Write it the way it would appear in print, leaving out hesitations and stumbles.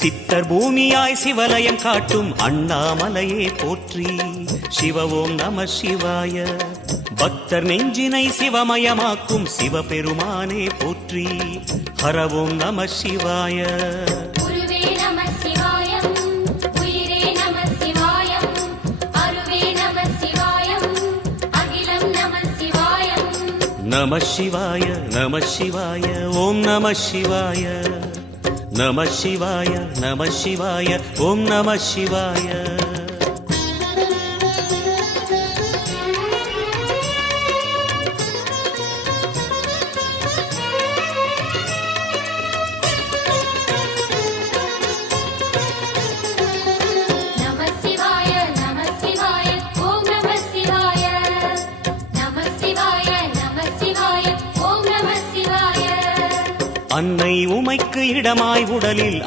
சித்தர் பூமியாய் சிவலயம் காட்டும் அண்ணாமலையே போற்றி. சிவ ஓம் நம சிவாய. பக்தர் நெஞ்சினை சிவமயமாக்கும் சிவபெருமானே போற்றி. ஹர ஓம் நம சிவாய. நம சிவாய நம சிவாய ஓம் நம சிவாய. நம சிவாய நம சிவாய ஓம் நம சிவாய. அன்னை உமைக்கு இடமாய் உடலில்